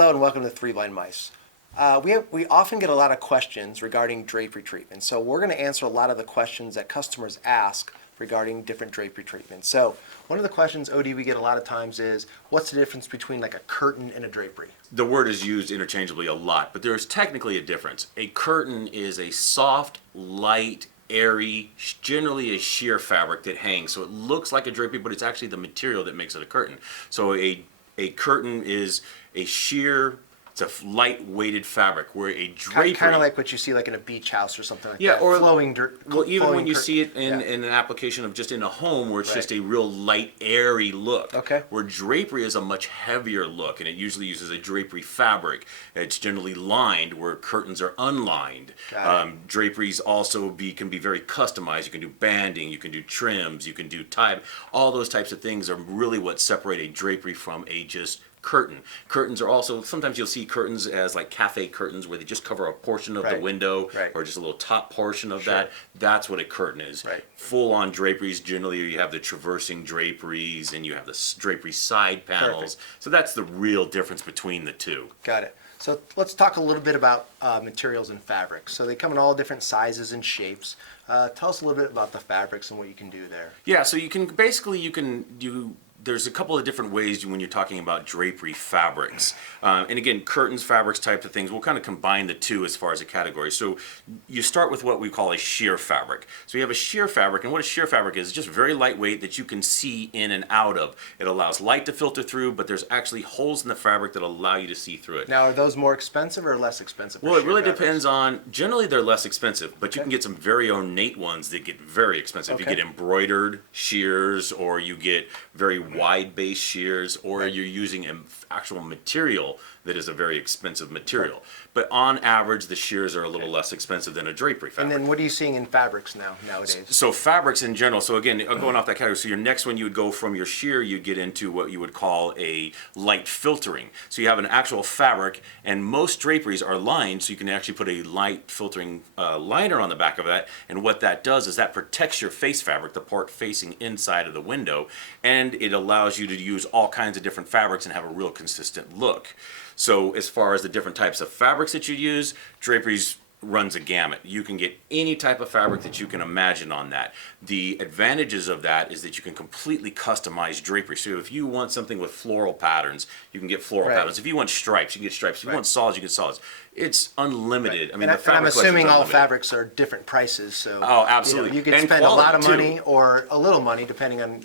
Hello and welcome to Three Blind Mice. We often get a lot of questions regarding drapery treatment, so we're going to answer a lot of the questions that customers ask regarding different drapery treatments. So one of the questions, OD, we get a lot of times is, what's the difference between like a curtain and a drapery? The word is used interchangeably a lot, but there's technically a difference. A curtain is a soft, light, airy, generally a sheer fabric that hangs. So it looks like a drapery, but it's actually the material that makes it a curtain. So a curtain is a sheer, it's a light weighted fabric, where a drapery, Kind of like what you see like in a beach house or something like that. Yeah, or flowing well, even flowing when you see it yeah. in an application of just in a home where it's Right. just a real light, airy look. Okay. Where drapery is a much heavier look, and it usually uses a drapery fabric. It's generally lined, where curtains are unlined. Draperies also can be very customized. You can do banding, you can do trims, you can do tie. All those types of things are really what separate a drapery from a just curtain. Curtains are also, sometimes you'll see curtains as like cafe curtains where they just cover a portion of the window or just a little top portion of that. That's what a curtain is. Full on draperies, generally you have the traversing draperies and you have the drapery side panels. So that's the real difference between the two. Got it. So let's talk a little bit about materials and fabrics. So they come in all different sizes and shapes. Tell us a little bit about the fabrics and what you can do there. Yeah, so you can basically, there's a couple of different ways when you're talking about drapery fabrics. And again, curtains, fabrics, types of things, we'll kind of combine the two as far as a category. So you start with what we call a sheer fabric. So you have a sheer fabric, and what a sheer fabric is just very lightweight that you can see in and out of. It allows light to filter through, but there's actually holes in the fabric that allow you to see through it. Now, are those more expensive or less expensive? Well, it really depends on, generally they're less expensive, but you can get some very ornate ones that get very expensive. You get embroidered shears, or you get very wide base shears, or you're using an actual material that is a very expensive material. But on average, the shears are a little less expensive than a drapery fabric. And then what are you seeing in fabrics nowadays? So fabrics in general, so again, going off that category, so your next one you would go from your sheer, you'd get into what you would call a light filtering. So you have an actual fabric, and most draperies are lined, so you can actually put a light filtering liner on the back of that, and what that does is that protects your face fabric, the part facing inside of the window, and it allows you to use all kinds of different fabrics and have a real consistent look. So as far as the different types of fabrics that you use, draperies runs a gamut. You can get any type of fabric that you can imagine on that. The advantages of that is that you can completely customize drapery. So if you want something with floral patterns, you can get floral patterns. If you want stripes, you can get stripes. If you want solids, you get solids. It's unlimited. I mean, and I'm assuming all fabrics are different prices, so absolutely. You can spend a lot of money or a little money depending on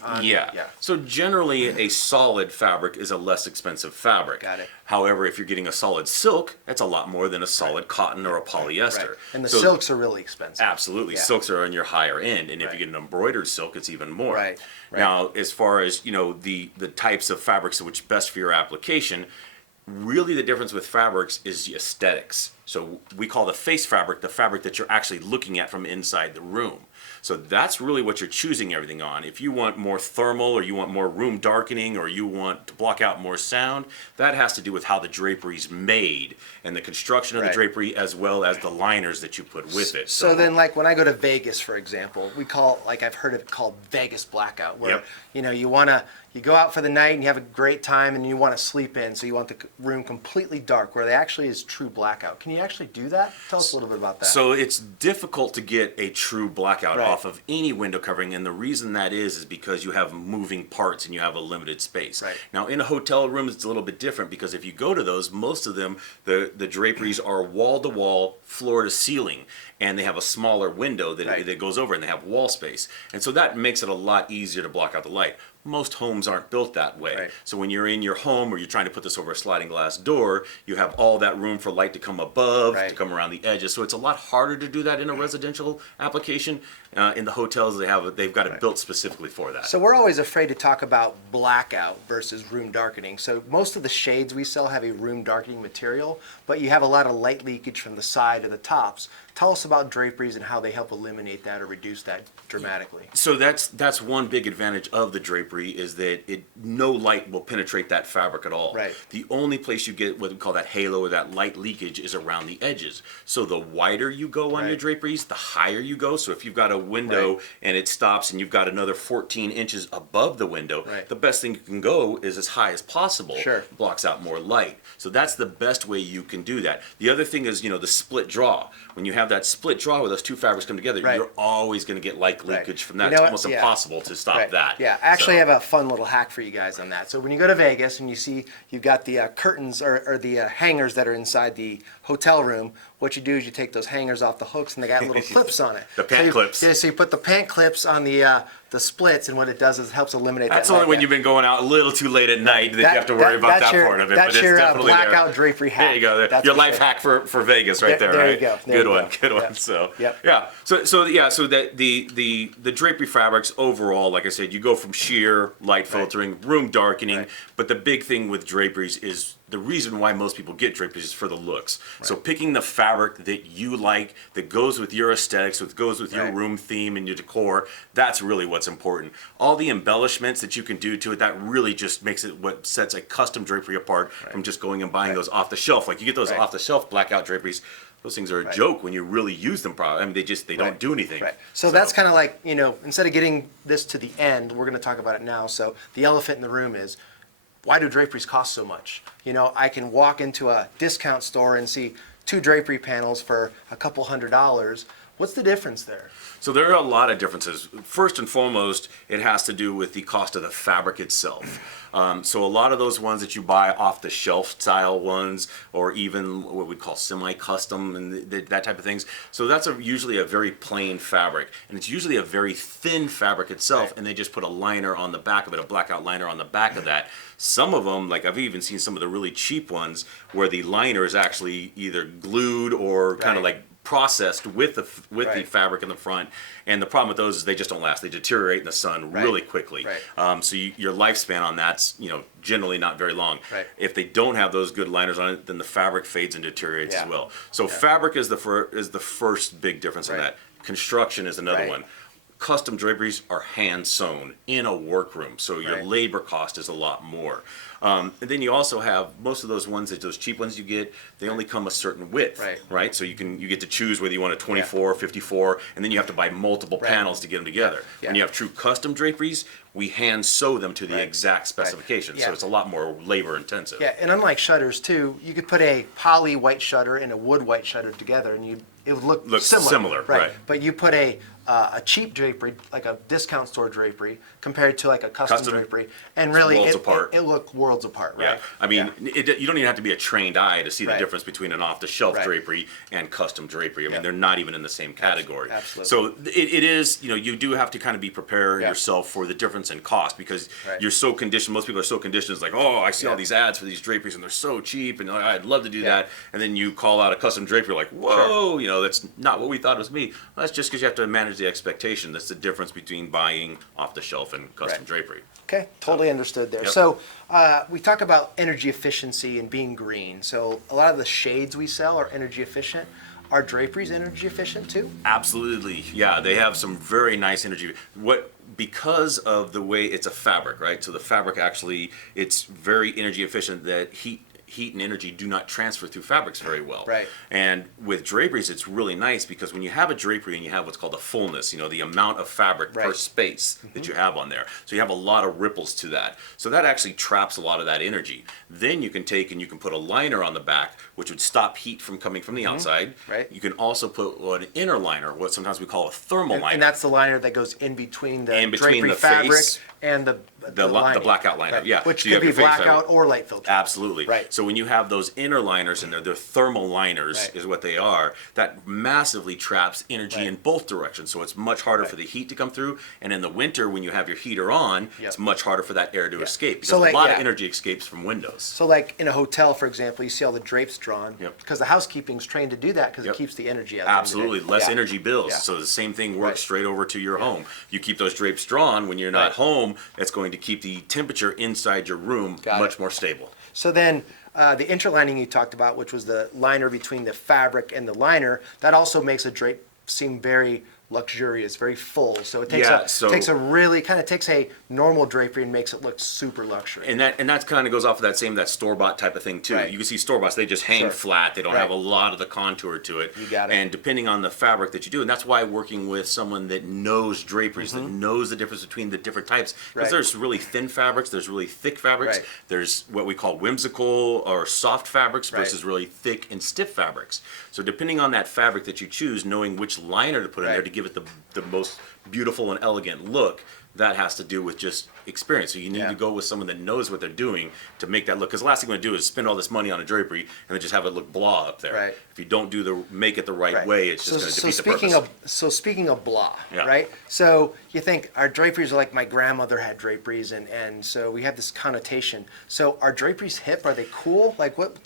So generally a solid fabric is a less expensive fabric. Got it. However, if you're getting a solid silk, that's a lot more than a solid cotton or a polyester. And the silks are really expensive. Absolutely. Silks are on your higher end, and if you get an embroidered silk, it's even more. Now, as far as the types of fabrics which best for your application, really the difference with fabrics is the aesthetics. So we call the face fabric the fabric that you're actually looking at from inside the room. So that's really what you're choosing everything on. If you want more thermal, or you want more room darkening, or you want to block out more sound, that has to do with how the drapery's made and the construction of the drapery, as well as the liners that you put with it. So then, like when I go to Vegas, for example, we call, like I've heard it called Vegas blackout, where you go out for the night and you have a great time and you want to sleep in, so you want the room completely dark, where there actually is true blackout. Can you actually do that? Tell us a little bit about that. So it's difficult to get a true blackout off of any window covering, and the reason that is because you have moving parts and you have a limited space. Now in a hotel room it's a little bit different, because if you go to those, most of them, the draperies are wall to wall, floor to ceiling, and they have a smaller window that goes over, and they have wall space, and so that makes it a lot easier to block out the light. Most homes aren't built that way. So when you're in your home, or you're trying to put this over a sliding glass door, you have all that room for light to come above, to come around the edges. So it's a lot harder to do that in a residential application. In the hotels, they've got it built specifically for that. So we're always afraid to talk about blackout versus room darkening. So most of the shades we sell have a room darkening material, but you have a lot of light leakage from the side to the tops. Tell us about draperies and how they help eliminate that or reduce that dramatically. So that's one big advantage of the drapery, is that no light will penetrate that fabric at all. The only place you get what we call that halo or that light leakage is around the edges. So the wider you go on your draperies, the higher you go. So if you've got a window Right. and it stops and you've got another 14 inches above the window, Right. the best thing you can go is as high as possible. Sure. Blocks out more light. So that's the best way you can do that. The other thing is, the split draw. When you have that split draw where those two fabrics come together, Right. you're always going to get light Right. leakage from that. You know It's what? almost Yeah. impossible to stop Right. that. Yeah, actually, I So- have a fun little hack for you guys on that. So when you go to Vegas and you see you've got the curtains or the hangers that are inside the hotel room, what you do is you take those hangers off the hooks and they got little clips on it. The pant clips. Yeah, so you put the pant clips on the splits, and what it does is it helps eliminate That's that only light when gap. you've been going out a little too late at night that you have to worry about that's that your- part of it. That's but it's your definitely blackout there. drapery hack. There you go. That's Your for life sure. hack for Vegas right there. There right? you go. There Good you one. go. Good one. Yep. So Yep. yeah. So that the drapery fabrics overall, like I said, you go from sheer light filtering, room darkening, Right. but the big thing with draperies is the reason why most people get draperies is for the looks. So picking the fabric that you like, that goes with your aesthetics, that goes with your Right. room theme and your decor, that's really what's important. All the embellishments that you can do to it, that really just makes it what sets a custom drapery apart from just going and buying those off the shelf. Like you get those Right. off the shelf blackout draperies, those things are a joke when you really use them properly. I mean, they don't do anything. Right. So that's kind of like, instead of getting this to the end, we're going to talk about it now. So the elephant in the room is, why do draperies cost so much? I can walk into a discount store and see 2 drapery panels for a couple $100s. What's the difference there? So there are a lot of differences. First and foremost, it has to do with the cost of the fabric itself. So a lot of those ones that you buy off the shelf style ones, or even what we call semi-custom and that type of things. So that's usually a very plain fabric, and it's usually a very thin fabric itself, Right. and they just put a liner on the back of it, a blackout liner on the back of that. Some of them, like I've even seen some of the really cheap ones, where the liner is actually either glued or kind of Right. like processed with the Right. fabric in the front, and the problem with those is they just don't last. They deteriorate in the sun Right. really quickly. Right. So your lifespan on that's generally not very long. Right. If they don't have those good liners on it, then the fabric fades and deteriorates Yeah. as well. So fabric is the first big difference in Right. that. Construction is another Right. one. Custom draperies are hand sewn in a workroom, so your Right. labor cost is a lot more. And then you also have most of those ones, those cheap ones you get, they only come a certain width, Right. So you get to choose whether you want a 24, 54, and then you have to buy multiple Right. panels to get them together. Yeah. When you have true custom draperies, we hand sew them to the Right. exact specifications, Yeah. so it's a lot more labor intensive. Yeah, and unlike shutters too, you could put a poly white shutter and a wood white shutter together, and it would look Looks similar. similar, right. But you put a cheap drapery, like a discount store drapery, compared to like a custom drapery, and really worlds apart. it looked worlds apart, right? Yeah, I mean, you don't even have to be a trained eye to see the Right. difference between an off-the-shelf Right. drapery and custom drapery. I mean, Yeah. they're not even in the same category. Absolutely. So it is, you do have to kind of be prepared Yeah. yourself for the difference in cost because Right. you're so conditioned. Most people are so conditioned. It's like, oh, I see all Yeah. these ads for these draperies and they're so cheap and I'd love to do Yeah. that. And then you call out a custom drapery, like, whoa, that's not what we thought it was me. Well, that's just because you have to manage the expectation. That's the difference between buying off the shelf and custom Right. drapery. Okay, totally understood there. Yep. So we talk about energy efficiency and being green. So a lot of the shades we sell are energy efficient. Are draperies energy efficient too? Absolutely, yeah. They have some very nice energy. Because of the way it's a fabric, right? So the fabric actually, it's very energy efficient. That heat and energy do not transfer through fabrics very well. Right. And with draperies, it's really nice because when you have a drapery and you have what's called a fullness, the amount of fabric per Right. space that you have on there. So you have a lot of ripples to that. So that actually traps a lot of that energy. Then you can take and you can put a liner on the back, which would stop heat from coming from the outside. Right. You can also put an inner liner, what sometimes we call a thermal liner. And that's the liner that goes in between the In between drapery the fabric face, and the lining. blackout liner, Right. yeah. Which So you could have be your face blackout fabric. or light filter. Absolutely. Right. So when you have those inner liners in there, they're thermal liners Right. is what they are, that massively traps energy Right. in both directions. So it's much harder for the heat to come through. And in the winter, when you have your heater on, Yep. it's much harder for that air to escape because So, like, a lot yeah. of energy escapes from windows. So like in a hotel, for example, you see all the drapes drawn Yep. because the housekeeping's trained to do that because Yep. it keeps the energy out. at the end of the Absolutely, day. less Yeah. energy bills. Yeah. So the same thing works Right. straight over to your home. You keep those drapes drawn when you're not Right. home. It's going to keep the temperature inside your room Got much it. more stable. So then the interlining you talked about, which was the liner between the fabric and the liner, that also makes a drape seem very luxurious, very full. So it takes Yeah, takes a normal drapery and makes it look super luxury. And that kind of goes off of that store-bought type of thing too. Right. You can see store-boughts, they just hang Sure. flat. They don't Right. have a lot of the contour to it. You got it. And depending on the fabric that you do, and that's why working with someone that knows draperies, that knows the difference between the different types, because Mm-hmm. Right. there's really thin fabrics, there's really thick fabrics, Right. there's what we call whimsical or soft fabrics Right. versus really thick and stiff fabrics. So depending on that fabric that you choose, knowing which liner to put in there Right. to give it the most beautiful and elegant look, that has to do with just experience. So you need Yeah. to go with someone that knows what they're doing to make that look. Because the last thing you want to do is spend all this money on a drapery and then just have it look blah up there. Right. If you don't make it the right way, it's just going to defeat the purpose. Speaking of blah, Yeah. right? So you think our draperies are like my grandmother had draperies, and so we have this connotation. So are draperies hip? Are they cool? Like what?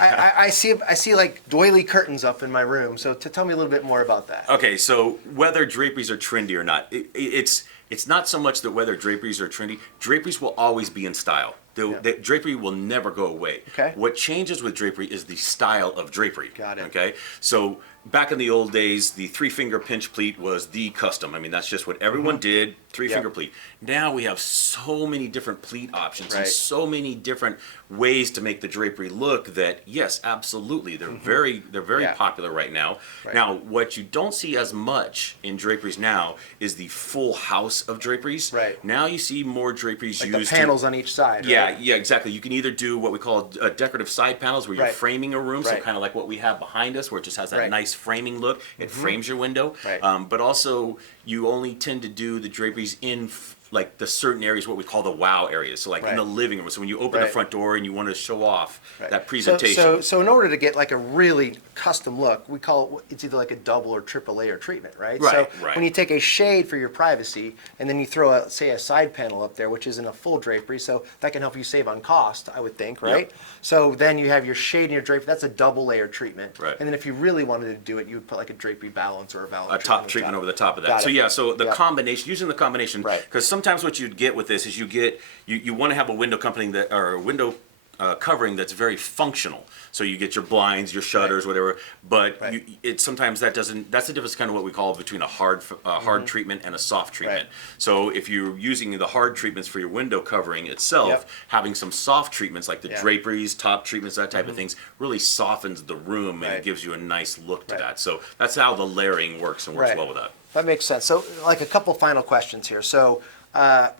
I see like doily curtains up in my room. So tell me a little bit more about that. Okay, so whether draperies are trendy or not, it's not so much that whether draperies are trendy. Draperies will always be in style. The drapery will never go away. Okay. What changes with drapery is the style of drapery. Got it. Okay. So back in the old days, the 3-finger pinch pleat was the custom. I mean, that's just what everyone did. 3-finger Yep. pleat. Now we have so many different pleat options and Right. so many different ways to make the drapery look that yes, absolutely, they're very Yeah. popular right now. Right. Now, what you don't see as much in draperies now is the full house of draperies. Right. Now you see more draperies Like used the panels on each side. Yeah, Right? yeah, exactly. You can either do what we call decorative side panels, where you're Right. framing a room, so Right. kind of like what we have behind us, where it just has that Right. nice framing look. It frames your window. Right. But also, you only tend to do the draperies in like the certain areas, what we call the wow areas. So like in Right. the living room. So when you open the Right. front door and you want to show off Right. that presentation. So in order to get like a really custom look, we call it's either like a double or triple layer treatment, right? Right, So right. when you take a shade for your privacy and then you throw a side panel up there, which isn't a full drapery, so that can help you save on cost, I would think, right? Yep. So then you have your shade and your drapery. That's a double layer treatment. Right. And then if you really wanted to do it, you would put like a drapery balance or a valance. A top treatment over the top of that. Got So it. yeah, so the Yep. combination, using the combination, Right. because sometimes what you'd get with this is you want to have a window company that, or a window covering that's very functional. So you get your blinds, your shutters, whatever. But Right. sometimes that doesn't. That's the difference, kind of what we call between a hard treatment and a soft treatment. Right. So if you're using the hard treatments for your window covering itself, Yep. having some soft treatments like the Yeah. draperies, top treatments, that type of things, really softens the room and Right. it gives you a nice look to Right. that. So that's how the layering works and works Right. well with that. That makes sense. So, like a couple final questions here. So,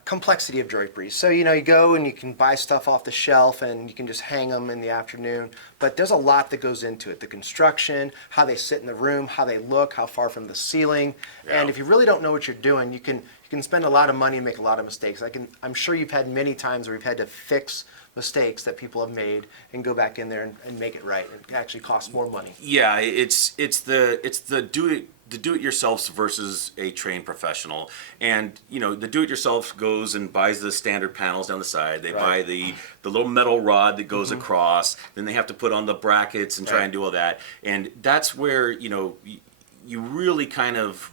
complexity of draperies. So, you go and you can buy stuff off the shelf and you can just hang them in the afternoon. But there's a lot that goes into it: the construction, how they sit in the room, how they look, how far from the ceiling. Yeah. And if you really don't know what you're doing, you can spend a lot of money and make a lot of mistakes. I'm sure you've had many times where you've had to fix mistakes that people have made and go back in there and make it right. It actually costs more money. Yeah, it's the do it yourself versus a trained professional. And the do it yourself goes and buys the standard panels down the side. They buy Right. the little metal rod that goes across. Then they have to put on the brackets and try Right. and do all that. And that's where you really kind of,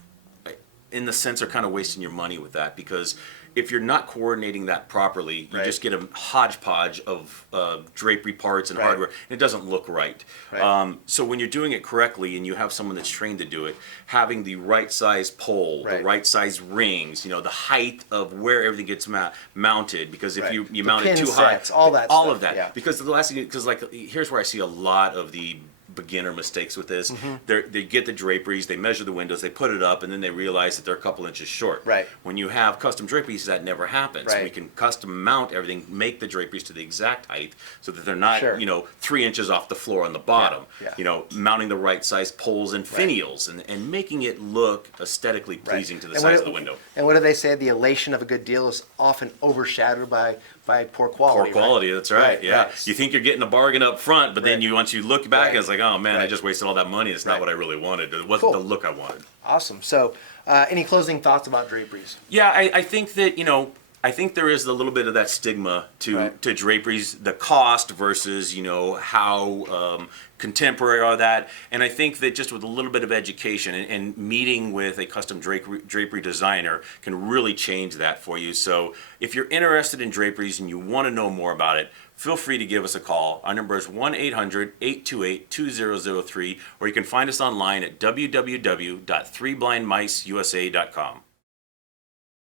in the sense, are kind of wasting your money with that, because if you're not coordinating that properly, you Right. just get a hodgepodge of drapery parts and Right. hardware, and it doesn't look right. Right. So when you're doing it correctly and you have someone that's trained to do it, having the right size pole, the Right. right size rings, the height of where everything gets mounted, because if Right. you The mount it pin too high, sets, all that all stuff, of that, yeah. because the last thing, because like here's where I see a lot of the beginner mistakes with this. They get the draperies, they measure the windows, they put it up, and then they realize that they're a couple inches short. Right. When you have custom draperies, that never happens. Right. We can custom mount everything, make the draperies to the exact height so that they're not, Sure. 3 inches off the floor on the bottom. Yeah. Mounting the right size poles and finials and making it look aesthetically pleasing to the And size what of the window. And what do they say? The elation of a good deal is often overshadowed by poor quality. Poor quality, right? that's right. Yeah. Right. You think you're getting a bargain up front, but then Right. once you look back, Right. it's like, oh man, I Right. just wasted all that money. It's not Right. what I really wanted. It wasn't Cool. the look I wanted. Awesome. So, any closing thoughts about draperies? Yeah, I think that, I think there is a little bit of that stigma to Right. to draperies, the cost versus how contemporary are that. And I think that just with a little bit of education and meeting with a custom drapery designer can really change that for you. So if you're interested in draperies and you want to know more about it, feel free to give us a call. Our number is 1-800-828-2003, or you can find us online at www.3blindmiceusa.com.